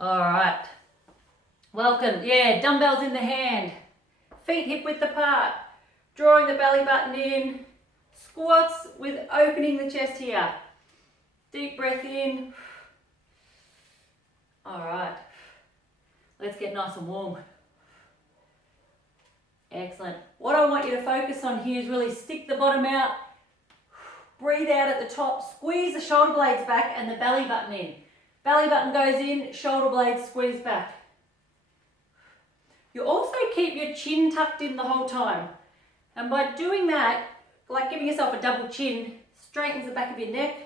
All right. Welcome. Yeah, dumbbells in the hand. Feet hip width apart. Drawing the belly button in. Squats with opening the chest here. Deep breath in. All right. Let's get nice and warm. Excellent. What I want you to focus on here is really stick the bottom out. Breathe out at the top. Squeeze the shoulder blades back and the belly button in. Belly button goes in, shoulder blades squeeze back. You also keep your chin tucked in the whole time. And by doing that, like giving yourself a double chin, straightens the back of your neck.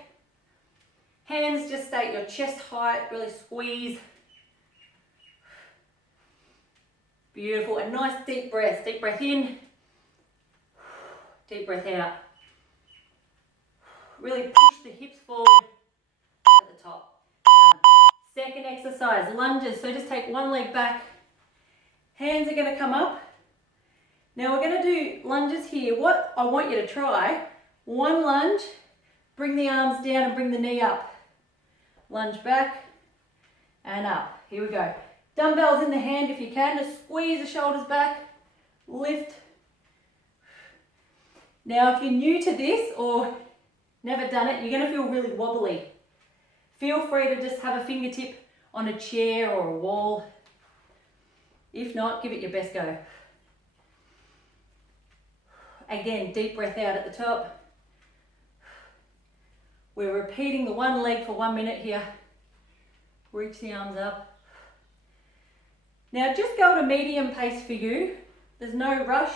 Hands just stay at your chest height, really squeeze. Beautiful, and nice deep breath. Deep breath in, deep breath out. Really push the hips forward at the top. Done. Second exercise, lunges. So just take one leg back. Hands are going to come up. Now we're going to do lunges here. What I want you to try, one lunge, bring the arms down and bring the knee up. Lunge back and up. Here we go. Dumbbells in the hand if you can. Just squeeze the shoulders back. Lift. Now if you're new to this or never done it, you're going to feel really wobbly. Feel free to just have a fingertip on a chair or a wall. If not, give it your best go. Again, deep breath out at the top. We're repeating the one leg for 1 minute here. Reach the arms up. Now just go at a medium pace for you. There's no rush.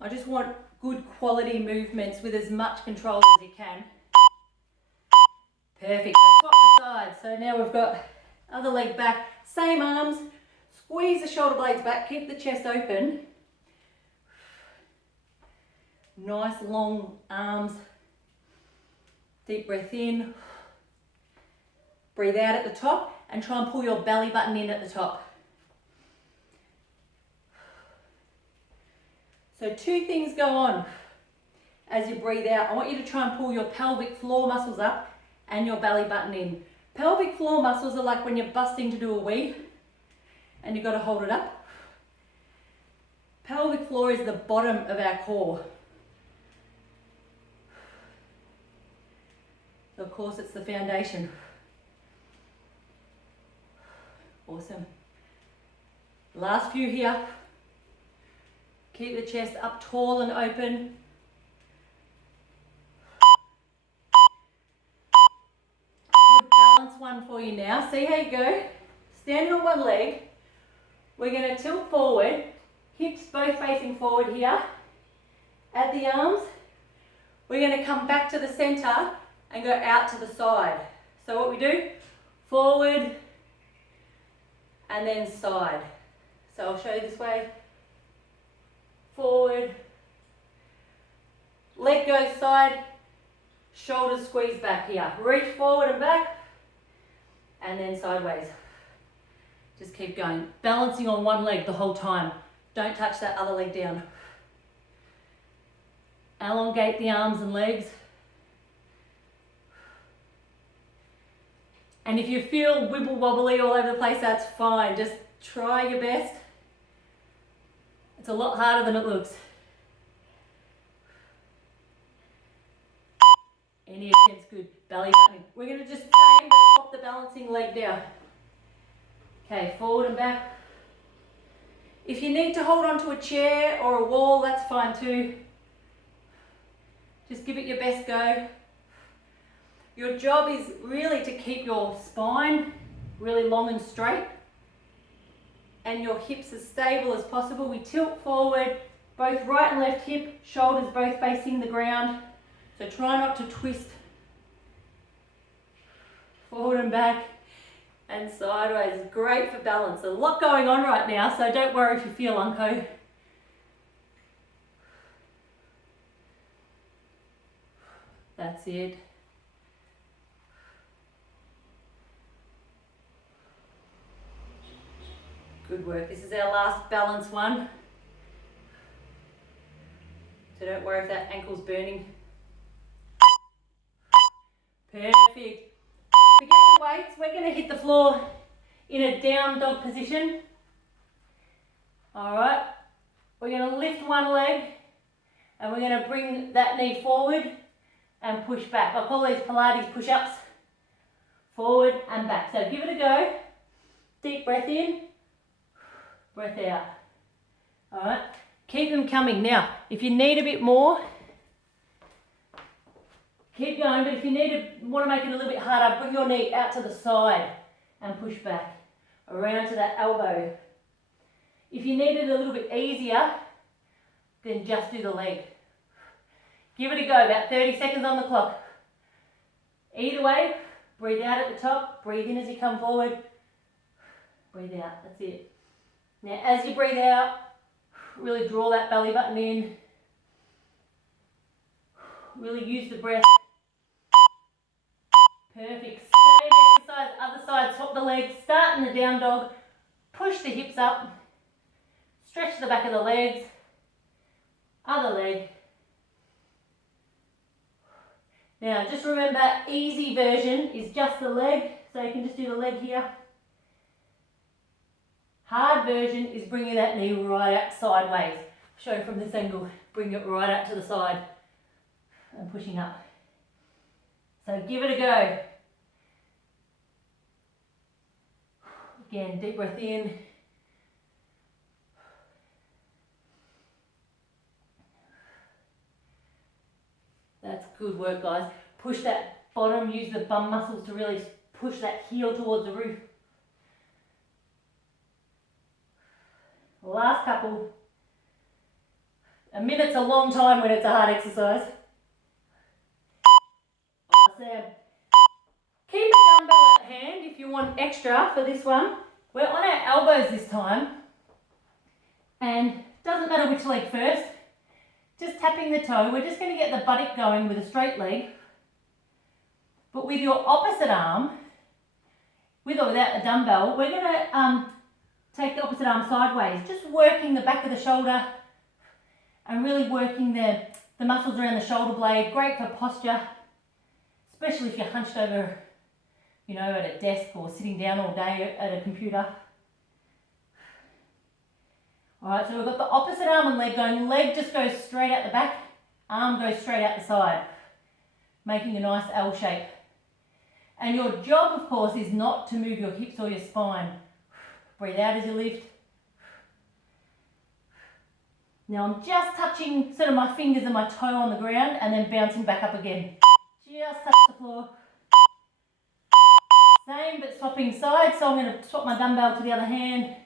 I just want good quality movements with as much control as you can. Perfect, so swap the sides. So now we've got other leg back, same arms, squeeze the shoulder blades back, keep the chest open. Nice long arms. Deep breath in. Breathe out at the top and try and pull your belly button in at the top. So two things go on as you breathe out. I want you to try and pull your pelvic floor muscles up and your belly button in. Pelvic floor muscles are like when you're busting to do a wee and you've got to hold it up. Pelvic floor is the bottom of our core. So of course it's the foundation. Awesome. Last few here. Keep the chest up tall and open. Good balance one for you now. See how you go. Standing on one leg. We're going to tilt forward. Hips both facing forward here. At the arms. We're going to come back to the center and go out to the side. So what we do, forward and then side. So I'll show you this way. Forward, leg goes side, shoulders squeeze back here. Reach forward and back, and then sideways. Just keep going. Balancing on one leg the whole time. Don't touch that other leg down. Elongate the arms and legs. And if you feel wibble wobbly all over the place, that's fine. Just try your best. It's a lot harder than it looks. Any attempt's good. Belly button. We're going to just same, but swap the balancing leg down. Okay, forward and back. If you need to hold onto a chair or a wall, that's fine too. Just give it your best go. Your job is really to keep your spine really long and straight and your hips as stable as possible. We tilt forward, both right and left hip, shoulders both facing the ground. So try not to twist. Forward and back and sideways. Great for balance. A lot going on right now, so don't worry if you feel unco. That's it. Good work. This is our last balance one. So don't worry if that ankle's burning. Perfect. Forget the the weights, we're going to hit the floor in a down dog position. Alright, we're going to lift one leg and we're going to bring that knee forward and push back. I call these Pilates push-ups. Forward and back. So give it a go. Deep breath in, breath out. Alright, keep them coming. Now, if you need a bit more, keep going, but if you want to make it a little bit harder, bring your knee out to the side and push back around to that elbow. If you need it a little bit easier, then just do the leg. Give it a go, about 30 seconds on the clock. Either way, breathe out at the top, breathe in as you come forward, breathe out, that's it. Now as you breathe out, really draw that belly button in, really use the breath. Perfect, same exercise, other side, swap the legs, start in the down dog, push the hips up, stretch the back of the legs, other leg. Now just remember, easy version is just the leg, so you can just do the leg here. Hard version is bringing that knee right out sideways. Show from this angle, bring it right out to the side and pushing up. So give it a go. Again, deep breath in. That's good work, guys. Push that bottom, use the bum muscles to really push that heel towards the roof. Last couple. A minute's a long time when it's a hard exercise. Awesome. Keep a dumbbell at hand if you want extra for this one. We're on our elbows this time. And doesn't matter which leg first. Just tapping the toe. We're just going to get the buttock going with a straight leg. But with your opposite arm, with or without the dumbbell, we're going to take the opposite arm sideways. Just working the back of the shoulder and really working the muscles around the shoulder blade. Great for posture, especially if you're hunched over, you know, at a desk or sitting down all day at a computer. Alright, so we've got the opposite arm and leg going. Leg just goes straight out the back, arm goes straight out the side, making a nice L shape. And your job, of course, is not to move your hips or your spine. Breathe out as you lift. Now I'm just touching sort of my fingers and my toe on the ground and then bouncing back up again. Just touch the floor. Same but swapping sides, so I'm going to swap my dumbbell to the other hand.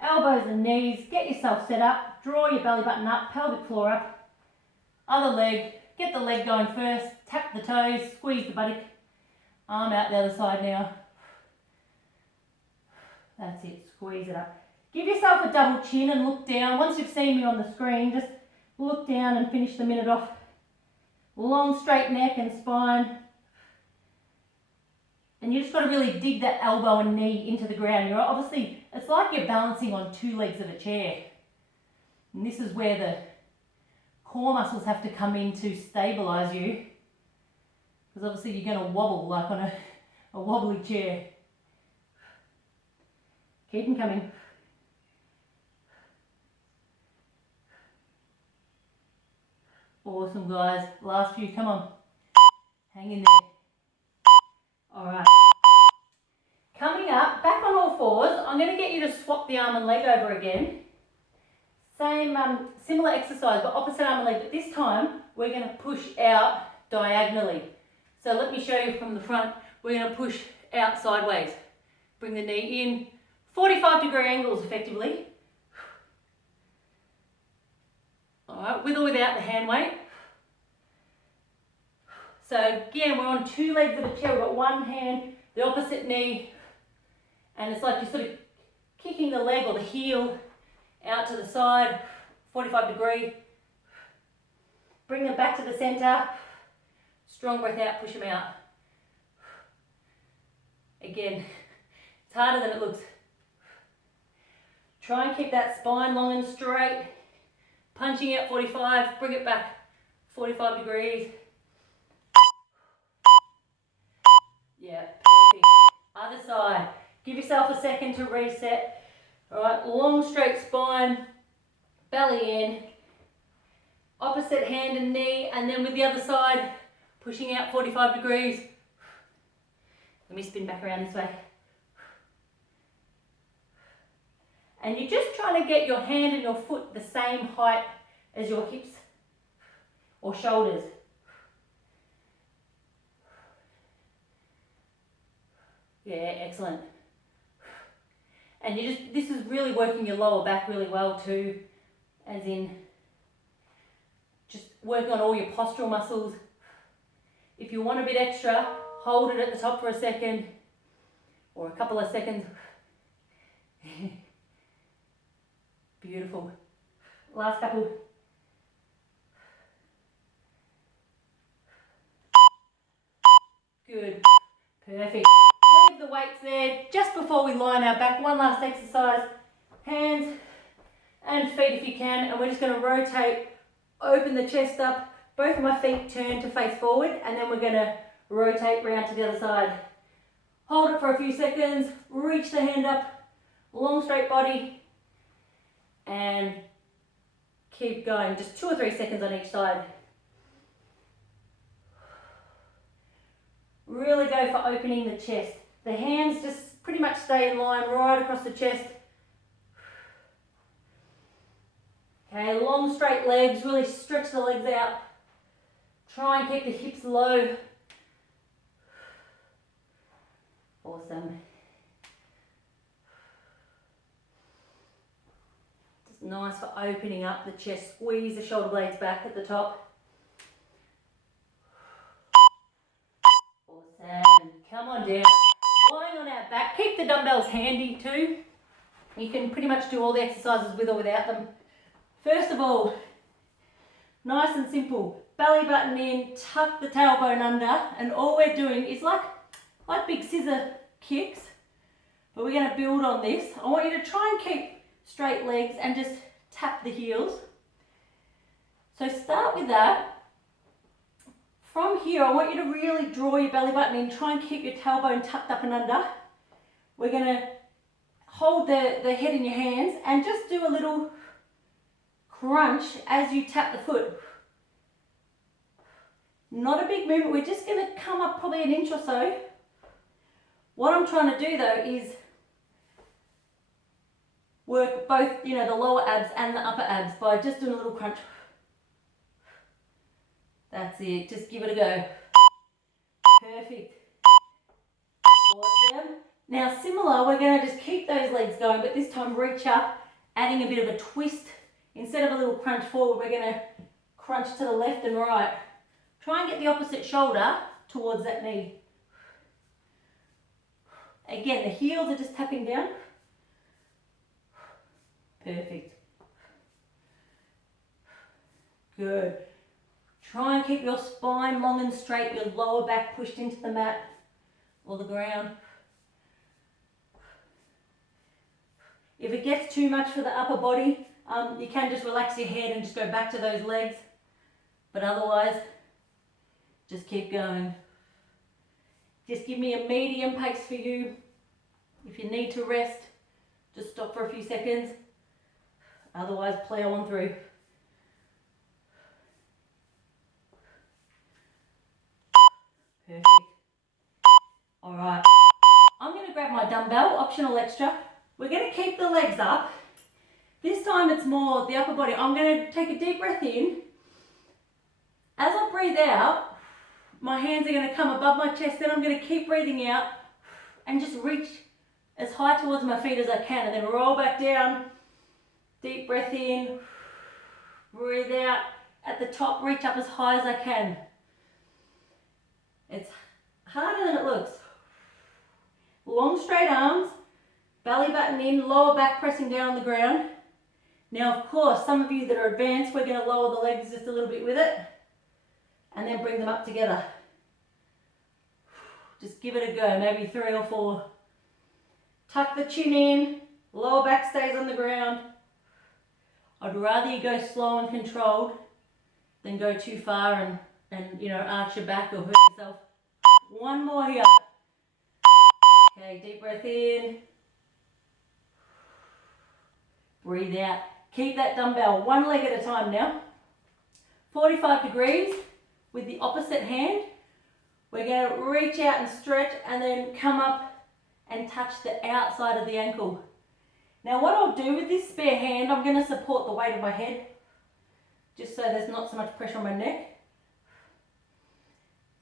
Elbows and knees, get yourself set up, draw your belly button up, pelvic floor up. Other leg, get the leg going first, tap the toes, squeeze the buttock. Arm out the other side now. That's it, squeeze it up. Give yourself a double chin and look down. Once you've seen me on the screen, just look down and finish the minute off. Long straight neck and spine. And you just got to really dig that elbow and knee into the ground. You're obviously, it's like you're balancing on two legs of a chair. And this is where the core muscles have to come in to stabilize you. Because obviously you're going to wobble like on a wobbly chair. Keep them coming. Awesome, guys. Last few, come on. Hang in there. Alright. Coming up, back on all fours, I'm going to get you to swap the arm and leg over again. Same, similar exercise, but opposite arm and leg, but this time we're going to push out diagonally. So let me show you from the front. We're going to push out sideways. Bring the knee in, 45-degree angles effectively. Alright, with or without the hand weight. So again, we're on two legs of a chair. We've got one hand, the opposite knee, and it's like you're sort of kicking the leg or the heel out to the side, 45 degree. Bring them back to the center. Strong breath out, push them out. Again, it's harder than it looks. Try and keep that spine long and straight. Punching out 45, bring it back 45 degrees. Yeah, perfect. Other side. Give yourself a second to reset. All right, long straight spine, belly in, opposite hand and knee, and then with the other side, pushing out 45 degrees. Let me spin back around this way. And you're just trying to get your hand and your foot the same height as your hips or shoulders. Yeah, excellent. And this is really working your lower back really well too, as in just working on all your postural muscles. If you want a bit extra, hold it at the top for a second or a couple of seconds. Beautiful. Last couple. Good. Perfect. Leave the weights there just before we line our back. One last exercise. Hands and feet if you can. And we're just going to rotate, open the chest up. Both of my feet turn to face forward. And then we're going to rotate round to the other side. Hold it for a few seconds. Reach the hand up. Long straight body. And keep going. Just 2 or 3 seconds on each side. Really go for opening the chest. The hands just pretty much stay in line right across the chest. Okay, long straight legs, really stretch the legs out. Try and keep the hips low. Awesome. Just nice for opening up the chest. Squeeze the shoulder blades back at the top. Awesome. Come on down. Lying on our back. Keep the dumbbells handy too. You can pretty much do all the exercises with or without them. First of all, nice and simple. Belly button in, tuck the tailbone under, and all we're doing is like big scissor kicks, but we're going to build on this. I want you to try and keep straight legs and just tap the heels. So start with that. From here, I want you to really draw your belly button in. Try and keep your tailbone tucked up and under. We're going to hold the head in your hands and just do a little crunch as you tap the foot. Not a big movement. We're just going to come up probably an inch or so. What I'm trying to do though is work both, the lower abs and the upper abs by just doing a little crunch. That's it. Just give it a go. Perfect. Awesome. Now similar, we're going to just keep those legs going, but this time reach up, adding a bit of a twist. Instead of a little crunch forward, we're going to crunch to the left and right. Try and get the opposite shoulder towards that knee. Again, the heels are just tapping down. Perfect. Good. Try and keep your spine long and straight, your lower back pushed into the mat or the ground. If it gets too much for the upper body, you can just relax your head and just go back to those legs. But otherwise, just keep going. Just give me a medium pace for you. If you need to rest, just stop for a few seconds. Otherwise, plow on through. Perfect. All right. I'm going to grab my dumbbell, optional extra. We're going to keep the legs up. This time it's more the upper body. I'm going to take a deep breath in. As I breathe out, my hands are going to come above my chest. Then I'm going to keep breathing out and just reach as high towards my feet as I can. And then roll back down. Deep breath in. Breathe out. At the top, reach up as high as I can. It's harder than it looks. Long straight arms. Belly button in. Lower back pressing down on the ground. Now, of course, some of you that are advanced, we're going to lower the legs just a little bit with it. And then bring them up together. Just give it a go, maybe 3 or 4. Tuck the chin in, lower back stays on the ground. I'd rather you go slow and controlled than go too far and arch your back or hurt yourself. One more here. Okay, deep breath in. Breathe out. Keep that dumbbell one leg at a time now. 45 degrees with the opposite hand. We're going to reach out and stretch and then come up and touch the outside of the ankle. Now what I'll do with this spare hand, I'm going to support the weight of my head just so there's not so much pressure on my neck.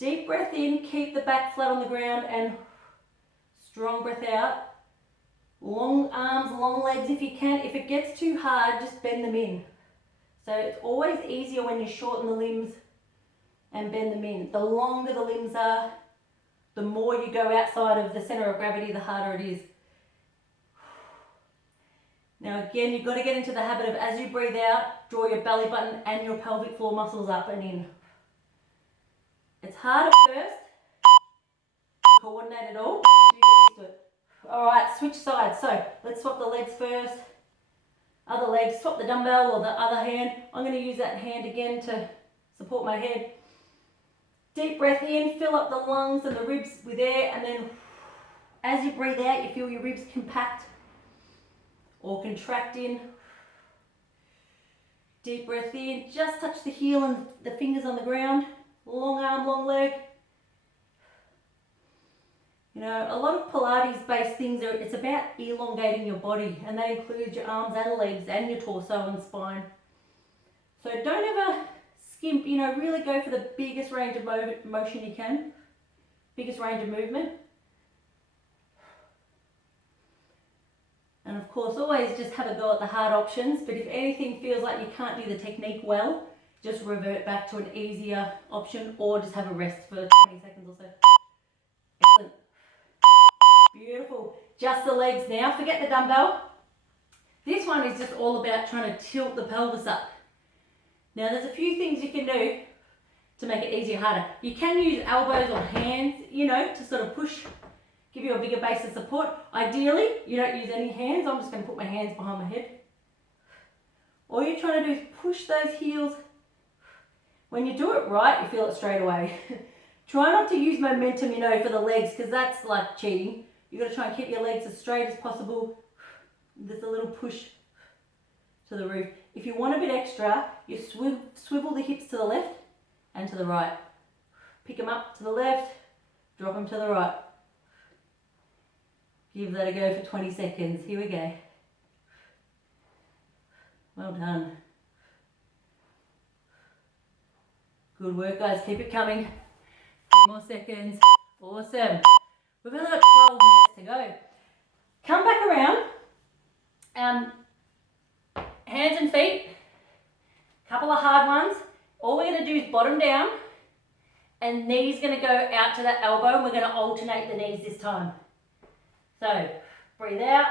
Deep breath in, keep the back flat on the ground and strong breath out. Long arms, long legs if you can. If it gets too hard, just bend them in. So it's always easier when you shorten the limbs and bend them in. The longer the limbs are, the more you go outside of the center of gravity, the harder it is. Now again, you've got to get into the habit of, as you breathe out, draw your belly button and your pelvic floor muscles up and in. It's hard at first to coordinate it all, but you do get used to it. Alright, switch sides. So let's swap the legs first. Other leg, swap the dumbbell or the other hand. I'm going to use that hand again to support my head. Deep breath in, fill up the lungs and the ribs with air, and then as you breathe out, you feel your ribs compact or contract in. Deep breath in, just touch the heel and the fingers on the ground. Long arm, long leg. You know, a lot of Pilates-based things, it's about elongating your body, and that includes your arms and legs and your torso and spine. So don't ever skimp, you know, really go for the biggest range of motion you can, biggest range of movement. And of course, always just have a go at the hard options, but if anything feels like you can't do the technique well, just revert back to an easier option or just have a rest for 20 seconds or so. Excellent. Beautiful. Just the legs now. Forget the dumbbell. This one is just all about trying to tilt the pelvis up. Now there's a few things you can do to make it easier, harder. You can use elbows or hands, you know, to sort of push, give you a bigger base of support. Ideally, you don't use any hands. I'm just going to put my hands behind my head. All you're trying to do is push those heels. When you do it right, you feel it straight away. Try not to use momentum, you know, for the legs, because that's like cheating. You've got to try and keep your legs as straight as possible. There's a little push to the roof. If you want a bit extra, you swivel the hips to the left and to the right. Pick them up to the left, drop them to the right. Give that a go for 20 seconds. Here we go. Well done. Good work, guys. Keep it coming. 2 more seconds. Awesome. We've only got 12 minutes to go. Come back around. Hands and feet. Couple of hard ones. All we're going to do is bottom down. And knees going to go out to that elbow. And we're going to alternate the knees this time. So, breathe out.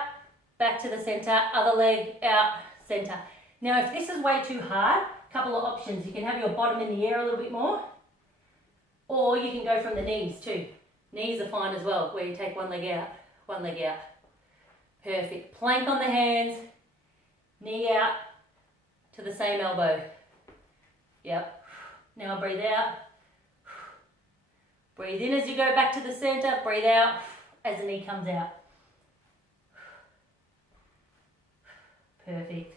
Back to the center. Other leg out. Center. Now, if this is way too hard, couple of options. You can have your bottom in the air a little bit more. Or you can go from the knees too. Knees are fine as well, where you take one leg out, one leg out. Perfect. Plank on the hands, knee out to the same elbow. Yep. Now breathe out. Breathe in as you go back to the center. Breathe out as the knee comes out. Perfect.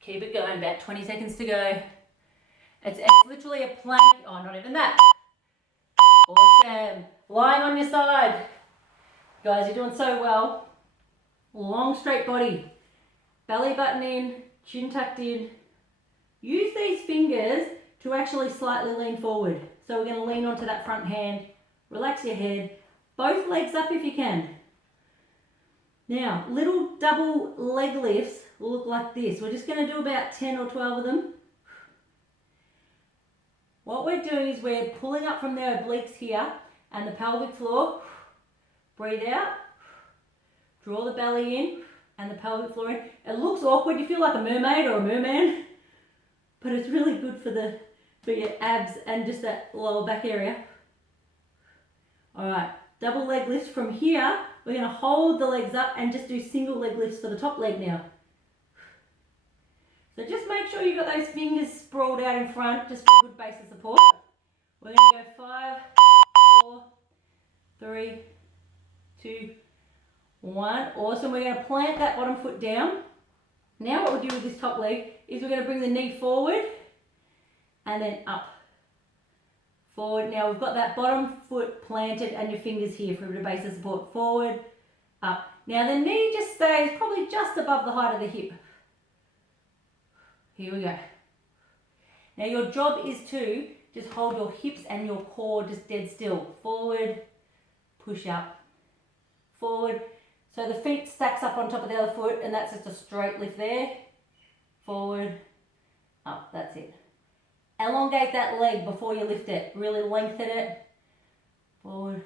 Keep it going, about 20 seconds to go. It's literally a plank. Oh, not even that. Awesome. Lying on your side. Guys, you're doing so well. Long, straight body. Belly button in, chin tucked in. Use these fingers to actually slightly lean forward. So we're going to lean onto that front hand. Relax your head. Both legs up if you can. Now, little double leg lifts will look like this. We're just going to do about 10 or 12 of them. What we're doing is we're pulling up from the obliques here and the pelvic floor. Breathe out. Draw the belly in and the pelvic floor in. It looks awkward. You feel like a mermaid or a merman. But it's really good for your abs and just that lower back area. Alright, double leg lifts from here. We're going to hold the legs up and just do single leg lifts for the top leg now. So just make sure you've got those fingers sprawled out in front just for a good base of support. We're going to go 5, 4, 3, 2, 1. Awesome. We're going to plant that bottom foot down. Now what we'll do with this top leg is we're going to bring the knee forward and then up. Forward. Now we've got that bottom foot planted and your fingers here for a bit of base of support. Forward, up. Now the knee just stays probably just above the height of the hip. Here we go. Now your job is to just hold your hips and your core just dead still. Forward, push up, forward. So the feet stacks up on top of the other foot and that's just a straight lift there. Forward, up, that's it. Elongate that leg before you lift it. Really lengthen it. Forward,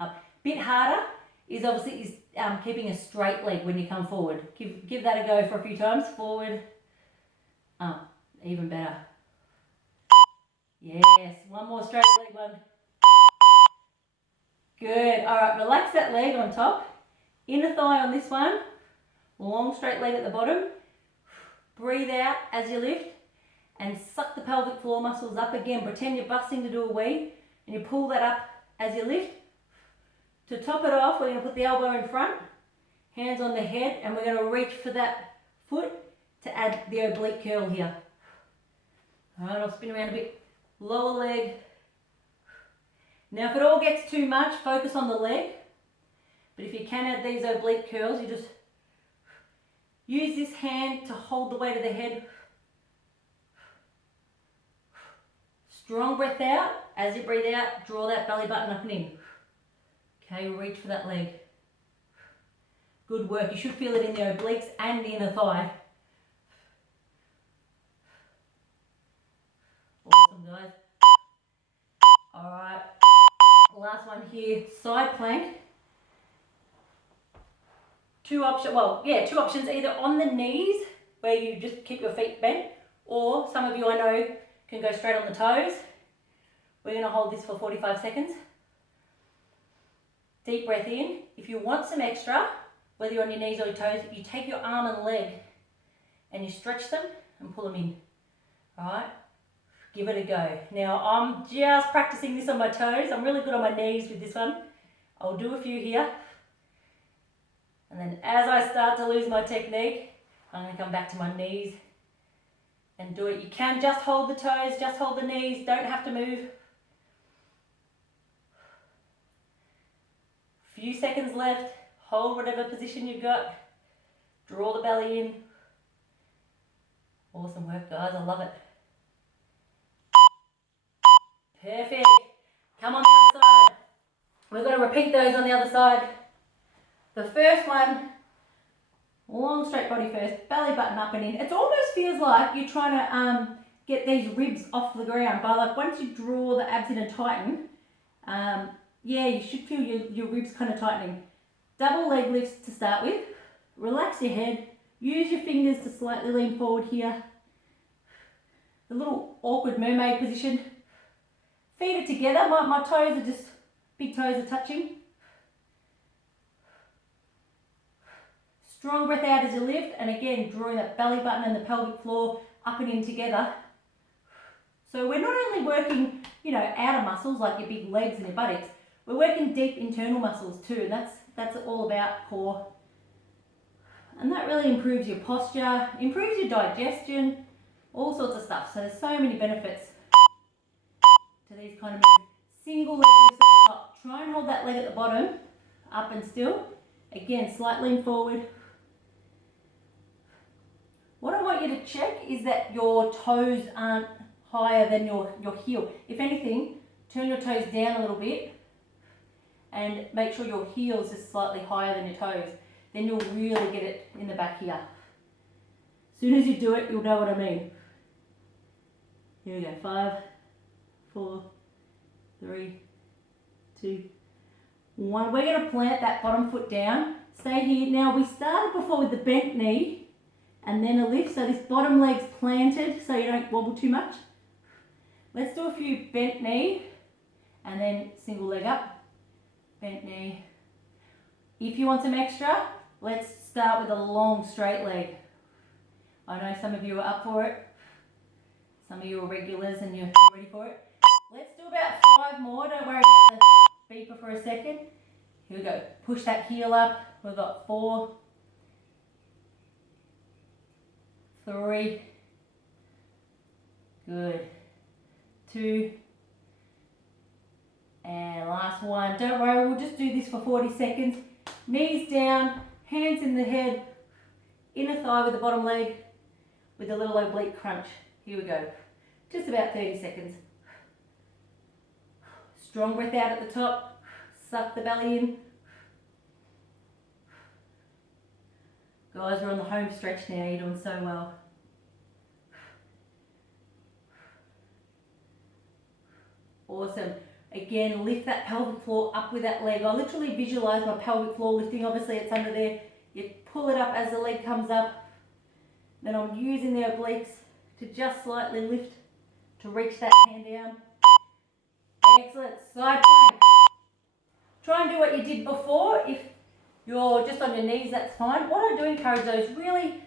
up. Bit harder is obviously keeping a straight leg when you come forward. Give that a go for a few times. Forward, up. Even better. Yes, one more straight leg one. Good. All right, relax that leg on top. Inner thigh on this one. Long straight leg at the bottom. Breathe out as you lift and suck the pelvic floor muscles up again. Pretend you're busting to do a wee and you pull that up as you lift. To top it off, we're going to put the elbow in front, hands on the head, and we're going to reach for that foot to add the oblique curl here. All right, I'll spin around a bit. Lower leg. Now if it all gets too much, focus on the leg. But if you can add these oblique curls, you just use this hand to hold the weight of the head. Strong breath out. As you breathe out, draw that belly button up and in. Okay, reach for that leg. Good work. You should feel it in the obliques and the inner thigh. Awesome, guys. Alright, last one here, side plank. Two options, either on the knees, where you just keep your feet bent, or some of you I know can go straight on the toes. We're going to hold this for 45 seconds. Deep breath in. If you want some extra, whether you're on your knees or your toes, you take your arm and leg and you stretch them and pull them in. Alright? Give it a go. Now I'm just practicing this on my toes. I'm really good on my knees with this one. I'll do a few here. And then as I start to lose my technique, I'm going to come back to my knees and do it. You can just hold the toes, just hold the knees. Don't have to move. Few seconds left. Hold whatever position you've got. Draw the belly in. Awesome work, guys. I love it. Perfect. Come on the other side. We're going to repeat those on the other side. The first one, long straight body first, belly button up and in. It almost feels like you're trying to get these ribs off the ground. But like once you draw the abs in and tighten, yeah, you should feel your ribs kind of tightening. Double leg lifts to start with. Relax your head. Use your fingers to slightly lean forward here. The little awkward mermaid position. Feet are together. My toes are just, big toes are touching. Strong breath out as you lift, and again, drawing that belly button and the pelvic floor up and in together. So we're not only working, outer muscles like your big legs and your buttocks, we're working deep internal muscles too, and that's all about core. And that really improves your posture, improves your digestion, all sorts of stuff. So there's so many benefits to these kind of moves. Single leg lifts at the top. Try and hold that leg at the bottom, up and still. Again, slight lean forward. What I want you to check is that your toes aren't higher than your heel. If anything, turn your toes down a little bit and make sure your heel's just slightly higher than your toes. Then you'll really get it in the back here. As soon as you do it, you'll know what I mean. Here we go. 5, 4, 3, 2, 1. We're going to plant that bottom foot down. Stay here. Now we started before with the bent knee and then a lift. So this bottom leg's planted so you don't wobble too much. Let's do a few bent knee and then single leg up. Bent knee. If you want some extra, let's start with a long straight leg. I know some of you are up for it. Some of you are regulars and you're ready for it. Let's do about 5 more. Don't worry about beeper for a second. Here we go. Push that heel up. We've got 4, 3, good, 2, and last one. Don't worry, we'll just do this for 40 seconds. Knees down, hands in the head, inner thigh with the bottom leg, with a little oblique crunch. Here we go. Just about 30 seconds. Strong breath out at the top. Suck the belly in. Guys, we're on the home stretch now. You're doing so well. Awesome. Again, lift that pelvic floor up with that leg. I literally visualize my pelvic floor lifting. Obviously, it's under there. You pull it up as the leg comes up. Then I'm using the obliques to just slightly lift to reach that hand down. Excellent. Side plank. Try and do what you did before. If you're just on your knees, that's fine. What I do encourage though is really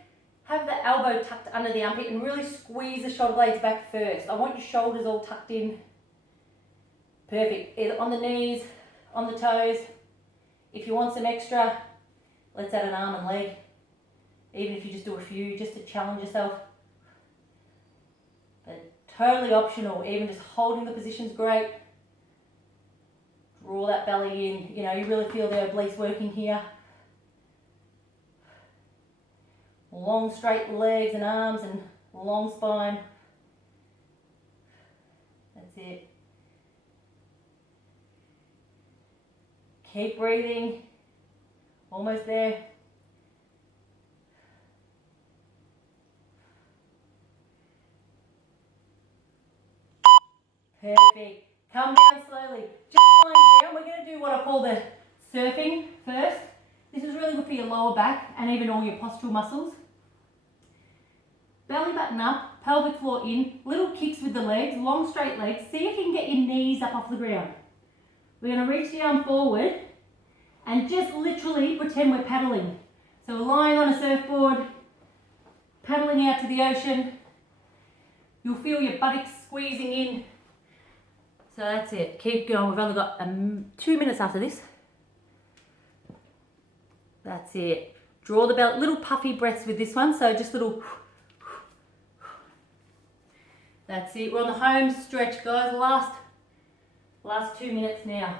have the elbow tucked under the armpit and really squeeze the shoulder blades back first. I want your shoulders all tucked in. Perfect. Either on the knees, on the toes. If you want some extra, let's add an arm and leg. Even if you just do a few, just to challenge yourself. But totally optional. Even just holding the position's great. Draw that belly in. You know, you really feel the obliques working here. Long straight legs and arms and long spine. That's it. Keep breathing. Almost there. Perfect. Come down slowly. Just lying down. We're going to do what I call the surfing first. This is really good for your lower back and even all your postural muscles. Belly button up, pelvic floor in, little kicks with the legs, long straight legs. See if you can get your knees up off the ground. We're going to reach the arm forward and just literally pretend we're paddling. So we're lying on a surfboard, paddling out to the ocean. You'll feel your buttocks squeezing in. So that's it. Keep going. We've only got 2 minutes after this. That's it. Draw the belly. Little puffy breaths with this one. So just little. That's it. We're on the home stretch, guys. Last 2 minutes now.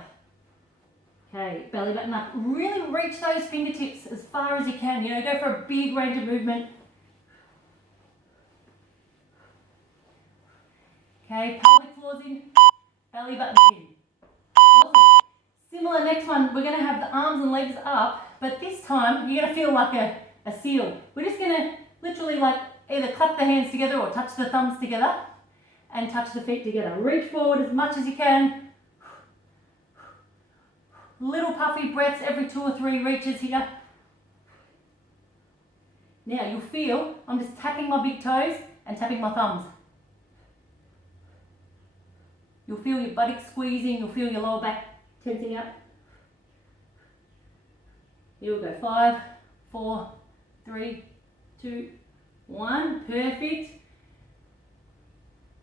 Okay, belly button up. Really reach those fingertips as far as you can. You know, go for a big range of movement. Okay, pelvic floors in, belly button in. Awesome. Similar next one, we're going to have the arms and legs up, but this time you're going to feel like a seal. We're just going to literally like either clap the hands together or touch the thumbs together and touch the feet together. Reach forward as much as you can. Little puffy breaths every 2 or 3 reaches here. Now you'll feel, I'm just tapping my big toes and tapping my thumbs. You'll feel your buttocks squeezing, you'll feel your lower back tensing up. Here we go, 5, 4, 3, 2, 1, perfect.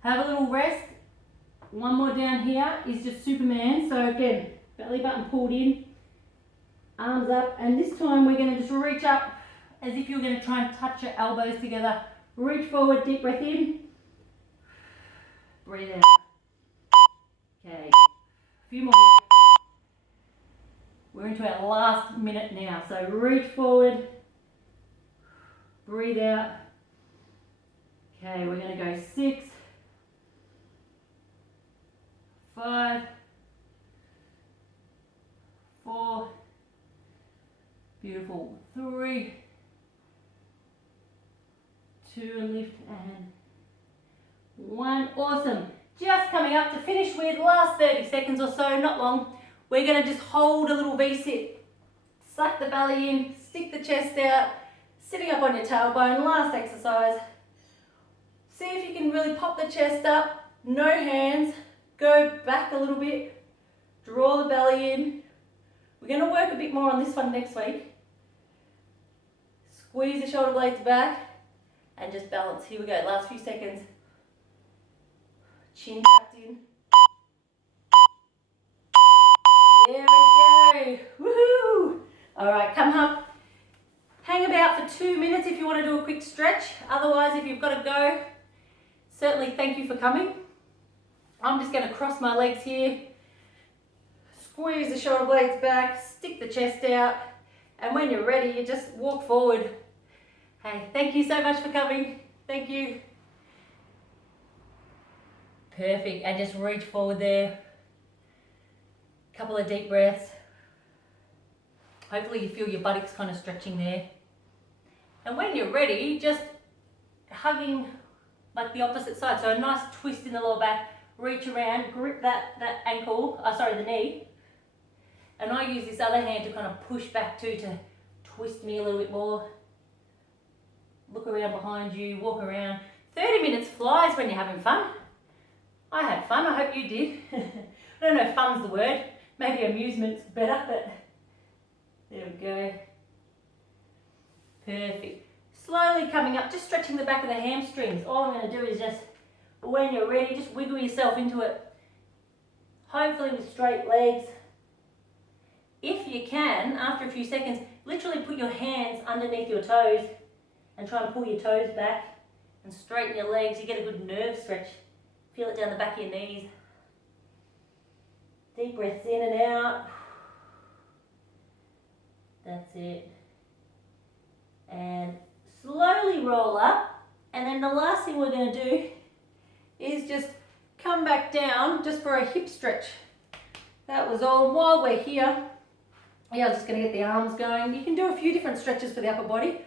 Have a little rest. One more down here is just Superman. So again, belly button pulled in, arms up, and this time we're going to just reach up as if you're going to try and touch your elbows together. Reach forward, deep breath in, breathe out. Okay, a few more here. We're into our last minute now, so reach forward, breathe out. Okay, we're going to go 6, 5, 4, beautiful, 3, 2, and lift, and 1, awesome. Just coming up to finish with last 30 seconds or so, not long. We're going to just hold a little V-sit, suck the belly in, stick the chest out, sitting up on your tailbone, last exercise. See if you can really pop the chest up, no hands, go back a little bit, draw the belly in. We're going to work a bit more on this one next week. Squeeze the shoulder blades back and just balance. Here we go, last few seconds. Chin tucked in. There we go. Woohoo! All right, come up. Hang about for 2 minutes if you want to do a quick stretch. Otherwise, if you've got to go, certainly thank you for coming. I'm just going to cross my legs here, squeeze the shoulder blades back, stick the chest out, and when you're ready, you just walk forward. Hey, thank you so much for coming. Thank you. Perfect, and just reach forward there. Couple of deep breaths. Hopefully you feel your buttocks kind of stretching there. And when you're ready, just hugging like the opposite side. So a nice twist in the lower back, reach around, grip that ankle, the knee. And I use this other hand to kind of push back too, to twist me a little bit more. Look around behind you, walk around. 30 minutes flies when you're having fun. I had fun, I hope you did. I don't know if fun's the word. Maybe amusement's better, but there we go. Perfect. Slowly coming up, just stretching the back of the hamstrings. All I'm going to do is just, when you're ready, just wiggle yourself into it. Hopefully with straight legs. If you can, after a few seconds, literally put your hands underneath your toes and try and pull your toes back and straighten your legs. You get a good nerve stretch. Feel it down the back of your knees. Deep breaths in and out. That's it. And slowly roll up. And then the last thing we're going to do is just come back down just for a hip stretch. That was all. While we're here, yeah, I'm just going to get the arms going. You can do a few different stretches for the upper body.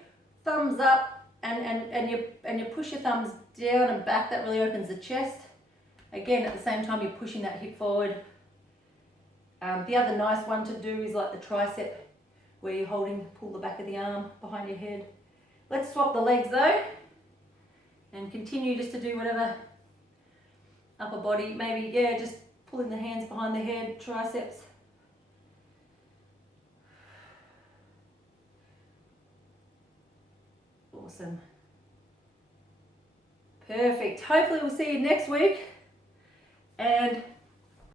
Thumbs up and you push your thumbs down and back. That really opens the chest. Again, at the same time, you're pushing that hip forward. The other nice one to do is like the tricep, where you're pull the back of the arm behind your head. Let's swap the legs though, and continue just to do whatever upper body, maybe, yeah, just pulling the hands behind the head, triceps. Awesome. Perfect. Hopefully we'll see you next week. And